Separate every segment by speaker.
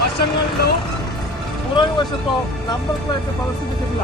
Speaker 1: വശങ്ങളിലോ പുറകുവശത്തോ number plate പ്രദർശിപ്പിച്ചിട്ടില്ല.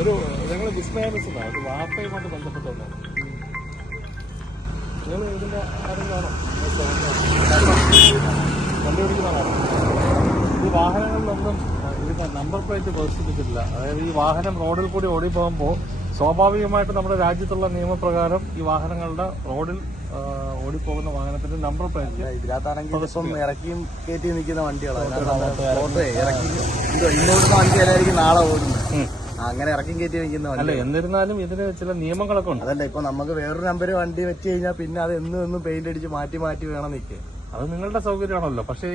Speaker 1: ഒരു ഞങ്ങൾ വിസ്മയാനുസരിച്ചാണ് ഒരു വാർത്തയുമായിട്ട് ബന്ധപ്പെട്ടുണ്ടോ നിങ്ങൾ ഇതിന്റെ ആരെങ്കിലാണോ കണ്ടുപിടിക്കുന്നതാണ് ഈ വാഹനങ്ങളിലൊന്നും ഇതിന്റെ നമ്പർ പ്ലേറ്റ് പ്രദർശിപ്പിച്ചിട്ടില്ല. അതായത് ഈ വാഹനം റോഡിൽ കൂടി ഓടി പോകുമ്പോൾ സ്വാഭാവികമായിട്ട് നമ്മുടെ രാജ്യത്തുള്ള നിയമപ്രകാരം ഈ വാഹനങ്ങളുടെ റോഡിൽ ഓടിപ്പോകുന്ന വാഹനത്തിന്റെ നമ്പർ പ്ലേറ്റ്
Speaker 2: ഇതിനകത്താണെങ്കിൽ ദിവസം ഇറക്കിയും കയറ്റി നിൽക്കുന്ന വണ്ടികളാണ് ഇറക്കി ഇന്നോടുന്ന നാളെ ഓടുന്നത്. അങ്ങനെ ഇറക്കി കയറ്റി വെക്കുന്ന
Speaker 1: അല്ല
Speaker 2: വണ്ടി
Speaker 1: എന്നിരുന്നാലും ഇതിന് ചില നിയമങ്ങളൊക്കെ ഉണ്ട്.
Speaker 2: അതല്ല ഇപ്പൊ നമുക്ക് വേറൊരു നമ്പർ വണ്ടി വെച്ച് കഴിഞ്ഞാൽ പിന്നെ അത് എന്നും എന്നും പെയിന്റ് അടിച്ച് മാറ്റി മാറ്റി വേണം നിൽക്കുക
Speaker 1: അത് നിങ്ങളുടെ സൗകര്യമാണല്ലോ. പക്ഷേ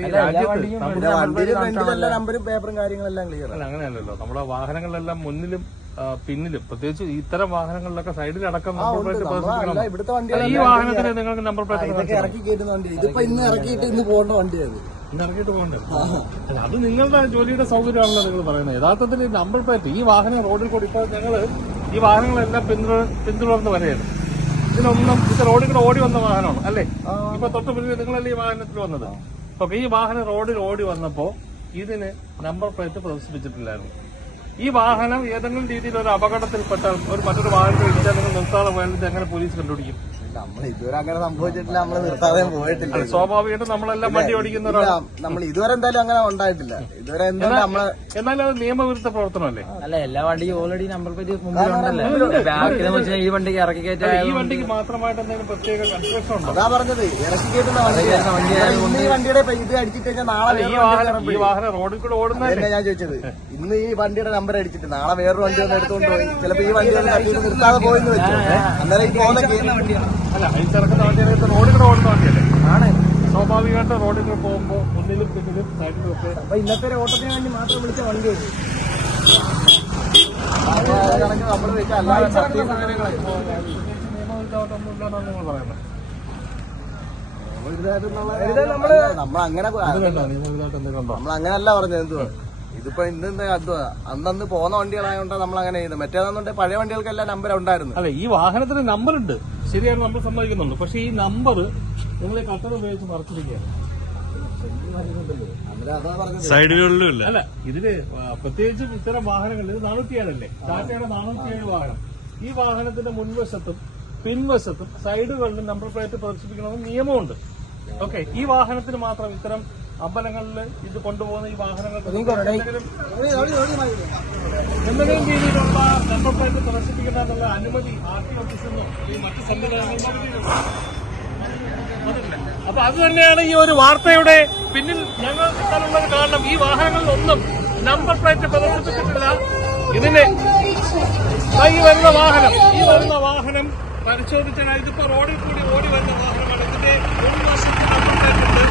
Speaker 2: നമ്പറും പേപ്പറും കാര്യങ്ങളെല്ലാം ക്ലിയർ
Speaker 1: അല്ല അങ്ങനെയല്ലല്ലോ. നമ്മുടെ വാഹനങ്ങളെല്ലാം മുന്നിലും പിന്നിലും. പ്രത്യേകിച്ച് ഇത്തരം വാഹനങ്ങളിലൊക്കെ സൈഡിൽ അടക്കം നമ്പർ പ്ലേറ്റ് പ്രദർശിപ്പിക്കണം ഈ വാഹനത്തിന് നിങ്ങൾക്ക് നമ്പർ പ്ലേറ്റ്
Speaker 2: ഇറക്കി കയറ്റുന്ന വണ്ടി. ഇതിപ്പോ ഇന്ന് ഇറക്കിയിട്ട് ഇന്ന് പോകേണ്ട
Speaker 1: ഇറക്കിയിട്ട് പോകണ്ടേ അത് നിങ്ങളുടെ ജോലിയുടെ സൗകര്യമാണല്ലോ നിങ്ങൾ പറയുന്നത്. യഥാർത്ഥത്തിൽ ഈ നമ്പർ പ്ലേറ്റ് ഈ വാഹനം റോഡിൽ കൂടി ഇപ്പോൾ ഞങ്ങൾ ഈ വാഹനങ്ങളെല്ലാം പിന്തുടർ പിന്തുടർന്ന് വരെയാണ്. ഇതിനൊന്നും ഇത് റോഡിൽ കൂടെ ഓടി വന്ന വാഹനമാണ് അല്ലേ? ഇപ്പൊ തൊട്ട് പിന്നിൽ നിങ്ങളല്ലേ ഈ വാഹനത്തിൽ വന്നത്? ഓക്കെ ഈ വാഹനം റോഡിൽ ഓടി വന്നപ്പോ ഇതിന് നമ്പർ പ്ലേറ്റ് പ്രദർശിപ്പിച്ചിട്ടില്ലായിരുന്നു. ഈ വാഹനം ഏതെങ്കിലും രീതിയിൽ ഒരു അപകടത്തിൽപ്പെട്ടാൽ ഒരു മറ്റൊരു വാഹനത്തിൽ ഇടിച്ചാൽ നിങ്ങൾ നിർത്താതെ പോയാൽ ഇത് എങ്ങനെ പോലീസ് കണ്ടുപിടിക്കും?
Speaker 2: നമ്മൾ ഇതുവരെ അങ്ങനെ സംഭവിച്ചിട്ടില്ല. നമ്മൾ നിർത്താതെ പോയിട്ടില്ല.
Speaker 1: സ്വാഭാവികമായിട്ടും നമ്മളെല്ലാം വണ്ടി ഓടിക്കുന്ന
Speaker 2: ഒരാളാണ് നമ്മൾ ഇതുവരെ എന്തായാലും അങ്ങനെ ഉണ്ടായിട്ടില്ല. ഇതുവരെ എന്തായാലും നമ്മളെ
Speaker 1: എന്നാലും അത് നിയമവിരുദ്ധ പ്രവർത്തനമല്ലേ?
Speaker 3: അല്ല എല്ലാ വണ്ടിയും ഓൾറെഡി നമ്പർ പ്ലേറ്റ് ഈ വണ്ടിക്ക് ഇറക്കി കയറ്റാൻ
Speaker 1: ഈ വണ്ടിക്ക് മാത്രമായിട്ട് എന്തെങ്കിലും പ്രത്യേക കൺസ്ട്രക്ഷൻ ഉണ്ടോ?
Speaker 2: അതാ പറഞ്ഞത്. ഇറക്കി കയറ്റുന്ന വണ്ടിയാണ് ഈ വണ്ടിയുടെ ഇത് അടിച്ചിട്ട് കഴിഞ്ഞാൽ നാളെ
Speaker 1: ഈ വാഹനം റോഡിൽ കൂടെ
Speaker 2: ഓടുന്ന ഞാൻ ചോദിച്ചത്? ഇന്ന് ഈ വണ്ടിയുടെ നമ്പർ അടിച്ചിട്ട് നാളെ വേറൊരു വണ്ടി ഒന്ന് എടുത്തുകൊണ്ട് പോയി. ചിലപ്പോ ഈ വണ്ടി ഒന്ന് തട്ടിയിട്ട് നിർത്താതെ പോയിന്ന് വെച്ചു. അന്നേരം ഈ പോകുന്ന
Speaker 1: അല്ല വണ്ടിയാണ് റോഡിൽ കൂടെ ഓടുന്ന വണ്ടിയല്ലേ? സ്വാഭാവികമായിട്ട് റോഡിൽ കൂടെ പോകുമ്പോ മുന്നിലും പിന്നിലും സൈഡിലും ഒക്കെ
Speaker 2: അപ്പൊ ഇന്നത്തെ ഒരു ഓട്ടത്തിന് വേണ്ടി മാത്രം വിളിച്ച വണ്ടി നമ്മൾ വെച്ച അല്ലാതെ
Speaker 1: നിയമവിരുദ്ധമായിട്ടൊന്നും നിങ്ങൾ പറയുന്നത്
Speaker 2: നമ്മൾ പറഞ്ഞത് എന്തുവാ? ഇതിപ്പോ ഇന്ന് അന്നന്ന് പോകുന്ന വണ്ടികളായോണ്ടാ നമ്മൾ അങ്ങനെ ചെയ്യുന്നത് മറ്റേതെന്നുണ്ടെങ്കിൽ പഴയ വണ്ടികൾക്കെല്ലാം നമ്പർ ഉണ്ടായിരുന്നു.
Speaker 1: അല്ല ഈ വാഹനത്തിന് നമ്പർ ഉണ്ട് ശരിയാണ് നമ്മൾ സമ്മതിക്കുന്നുണ്ട്. പക്ഷെ ഈ നമ്പർ നിങ്ങൾ കട്ടർ ഉപയോഗിച്ച് മറച്ചിരിക്കുകയാണ്.
Speaker 2: അതാ
Speaker 4: സൈഡുകളിലും ഇല്ല.
Speaker 1: അല്ല ഇതിൽ പ്രത്യേകിച്ച് പ്രത്യേകിച്ചും ഇത്തരം വാഹനങ്ങളിൽ ഇത് നാനൂറ്റിയേഴല്ലേ ടാറ്റയുടെ നാനൂറ്റിയേഴ് വാഹനം. ഈ വാഹനത്തിന്റെ മുൻവശത്തും പിൻവശത്തും സൈഡുകളിലും നമ്പർ പ്ലേറ്റ് പ്രദർശിപ്പിക്കണമെന്ന് നിയമമുണ്ട്. ഓക്കെ ഈ വാഹനത്തിന് മാത്രം ഇത്തരം അമ്പലങ്ങളിൽ ഇത് കൊണ്ടുപോകുന്ന ഈ വാഹനങ്ങൾ എന്തെങ്കിലും രീതിയിലുള്ള നമ്പർ പ്ലേറ്റ് പ്രദർശിപ്പിക്കണമെന്നുള്ള അനുമതി ആർ ടി ഓഫീസിൽ നിന്നോ ഈ മറ്റ് സംവിധാനങ്ങളിൽ അതില്ല. അപ്പൊ അത് തന്നെയാണ് ഈ ഒരു വാർത്തയുടെ പിന്നിൽ ഞങ്ങൾ കിട്ടാനുള്ളത് കാരണം ഈ വാഹനങ്ങളിലൊന്നും നമ്പർ പ്ലേറ്റ് പ്രദർശിപ്പിച്ചിട്ടില്ല. ഇതിന് ഈ വരുന്ന വാഹനം ഈ വരുന്ന വാഹനം പരിശോധിച്ചാൽ ഇതിപ്പോ റോഡിൽ കൂടി ഓടി വരുന്ന വാഹനമാണ്. ഇതിന്റെ മുൻവശത്ത് നമ്പർ പ്ലേറ്റ് ഉണ്ട്.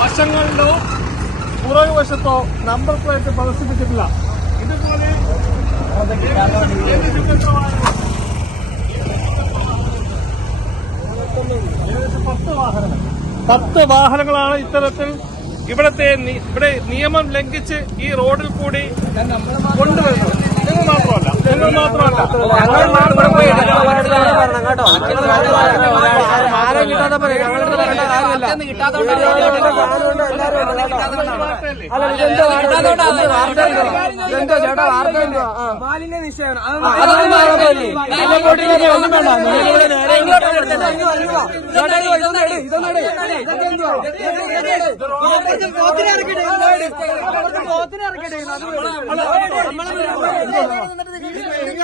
Speaker 1: വശങ്ങളിലോ പുറകു വശത്തോ നമ്പർ പ്ലേറ്റ് പ്രദർശിപ്പിച്ചിട്ടില്ല. ഇതുപോലെ പത്ത് വാഹനങ്ങളാണ് ഇത്തരത്തിൽ ഇവിടത്തെ ഇവിടെ നിയമം ലംഘിച്ച് ഈ റോഡിൽ കൂടി കൊണ്ടുവരുന്നത്. നിങ്ങൾ മാത്രമല്ല നിങ്ങൾ മാത്രമല്ല
Speaker 3: മാലിന്യ നിശ്ചയം പോട്ടില്ല ഒന്നും വേണ്ട നിങ്ങളിവിടെ നേരെ ഇങ്ങോട്ട് എടുത്തിട്ട് ഇങ്ങ് വരുവാ. ചേട്ടാ, ഇത് ഇതൊന്ന് എട്, എന്തുവാ?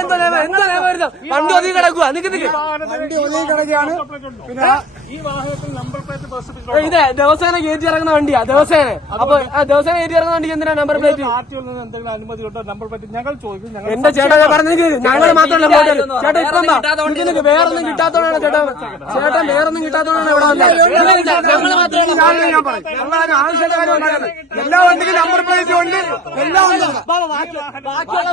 Speaker 3: എന്താ നിയമം എന്താ നിയമം വരുന്നത് വണ്ടി ഒതുങ്ങി കിടക്കുക നിക്ക് നിക്ക്.
Speaker 1: വണ്ടി ഒതുങ്ങി കിടക്കുകയാണ്. പിന്നെ ഈ വാഹനത്തിൽ നമ്പർ പ്ലേറ്റ് പ്രദർശിപ്പിക്കണം
Speaker 3: ഇത് ദിവസേന കയറ്റി ഇറങ്ങുന്ന വണ്ടിയാ ദിവസേന. അപ്പൊ ദിവസേന കയറ്റി ഇറങ്ങുന്ന വണ്ടിക്ക് എന്തിനാ നമ്പർ പ്ലേറ്റ്
Speaker 1: എന്തെങ്കിലും അനുമതി ഉണ്ടോ? നമ്പർ പ്ലേറ്റ് ഞങ്ങൾ ചോദിക്കും
Speaker 3: എന്റെ ചേട്ടാ പറഞ്ഞെങ്കിൽ ഞങ്ങൾ മാത്രമല്ല ചേട്ടാ ഇപ്പൊ ഇതിന് വേറൊന്നും കിട്ടാത്തോടാണ് ചേട്ടാ ചേട്ടൻ വേറൊന്നും കിട്ടാത്തോടാണ് ഇവിടെ വന്നത്.
Speaker 1: എല്ലാ വണ്ടിക്കും നമ്പർ പ്ലേറ്റ് ഉണ്ട്. എല്ലാം ഉണ്ട്
Speaker 3: ബാക്കിയുള്ള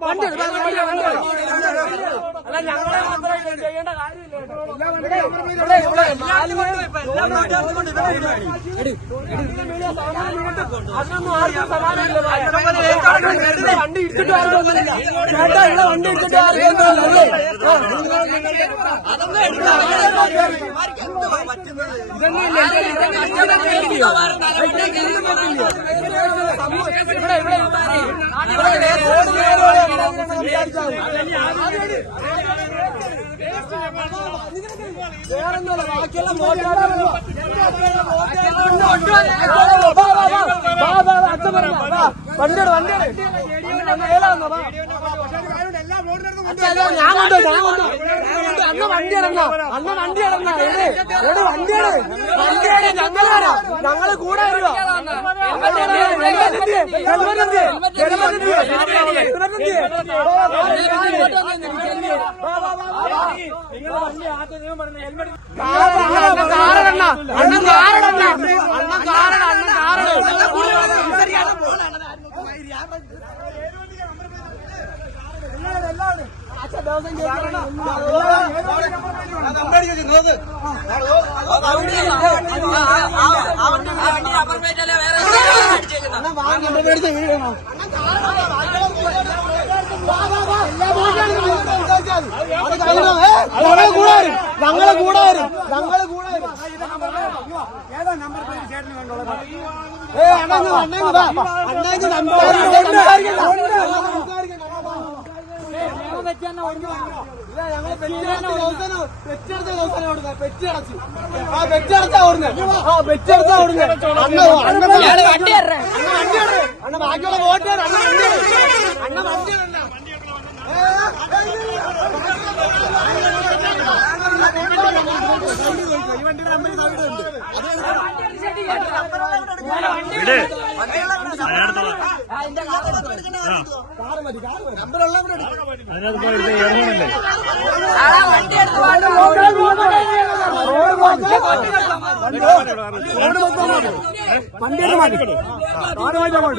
Speaker 3: വണ്ടി വണ്ടി വണ്ടി വണ്ടി. അല്ല ഞങ്ങളെ മാത്രം ചെയ്യേണ്ട കാര്യമില്ല ഇട്ടിട്ട് ഇവിടെ ഇവിടെ മണി ഇപ്പൊ എല്ലാ നാട്ടുകാർക്കും കൊണ്ട് ഇവിടെ ഇടുക. എടി, എടി, ഇതിന് മേലെ സമാധാനം ഇങ്ങോട്ട് അതിനൊന്നും ആർക്കും സമാധാനമില്ല ഇവിടെ വണ്ടി ഇട്ടിട്ട് ആർക്കും ഒന്നുമില്ല. ചേട്ടാ ഇവിടെ വണ്ടി ഇട്ടിട്ട് ആർക്കും ഒന്നുമില്ല. അല്ലേ? ആ. ഇവിടെ ഇവിടെ ഇവിടെ റോഡ് നേരെ സംസാരിച്ചാൽ വേറൊന്നുമല്ല ബാക്കിയുള്ള മോട്ടാറുകളോ വണ്ടിയുടെ വണ്ടിയുടെ ഞാൻ കൊണ്ടോ ഞാൻ കൊണ്ടോ അന്ന് വണ്ടി ഇറങ്ങ അന്ന് വണ്ടി ഇറങ്ങ എവിടെ എവിടെ വണ്ടിയാണ് വണ്ടിയാണ് ഞങ്ങളാരാ ഞങ്ങൾ കൂടെ വരുവാ കാറടണ്ണ അണ്ണൻ കാറടണ്ണ അണ്ണൻ കാറട അണ്ണൻ കാറട ഞങ്ങളെ കൂടാരും ഞങ്ങളെ കൂടെ വരും ഞങ്ങളെ കൂടെ വേണ്ടുള്ളത് ഏ അണ്ണങ്ങ് അണ്ണങ്ങ് വാ അണ്ണങ്ങ് പെറ്റടച്ച് ആ പെറ്റടച്ചാ ഓടുന്നത് ആ പെറ്റടച്ചാ ഓടുന്നത് അണ്ണ അണ്ണ വണ്ടി അണ്ണ ബാക്കിയുള്ള വോട്ട് അണ്ണ വണ്ടി അണ്ണ വണ്ടി കാറ് മാറ്റി കാറ് മാറ്റിയാണ് സംസാരിച്ചാൽ ബാക്കിയുള്ള വോട്ടുകാരെ വീഡിയോ എടുത്തിട്ടാണ് സംസാരിച്ചാൽ ആ, ചുമ്മാ ചുമ്മാ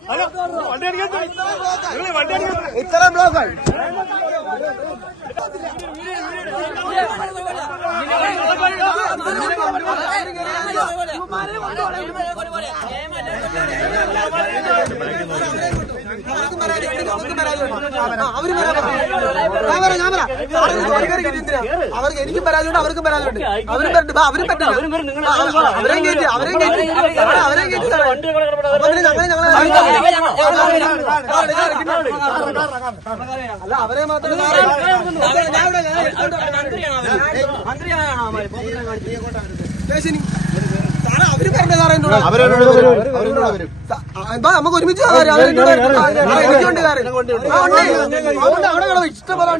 Speaker 3: ഇത്തരം ബ്ലോക്കായി അവർ അവർക്ക് എനിക്കും പരാതിയുണ്ട് അവർക്കും പരാതിയുണ്ട്. അവരും പറ്റും അവരും പറ്റില്ല അവരെയും കയറ്റി അവരെയും കയറ്റി അല്ല അവരെ മാത്രം നമുക്ക് ഒരുമിച്ച് അവിടെ ഇഷ്ടപ്പെടാൻ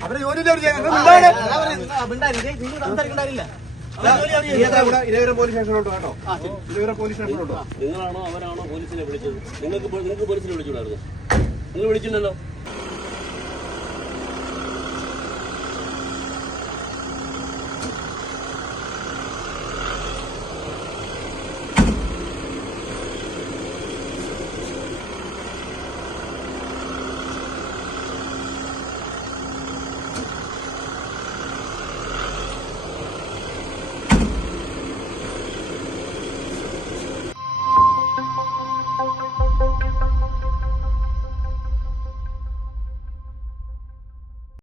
Speaker 2: അവരെ ജോലി സംസാരിക്കണ്ടായില്ല പോലീസ് സ്റ്റേഷനിലോട്ട് കേട്ടോ പോലീസ്
Speaker 4: നിങ്ങളാണോ അവരാണോ പോലീസിനെ വിളിച്ചത്? നിങ്ങൾക്ക് നിങ്ങൾക്ക് പോലീസിനെ വിളിച്ചു നിങ്ങൾ വിളിച്ചിട്ടുണ്ടല്ലോ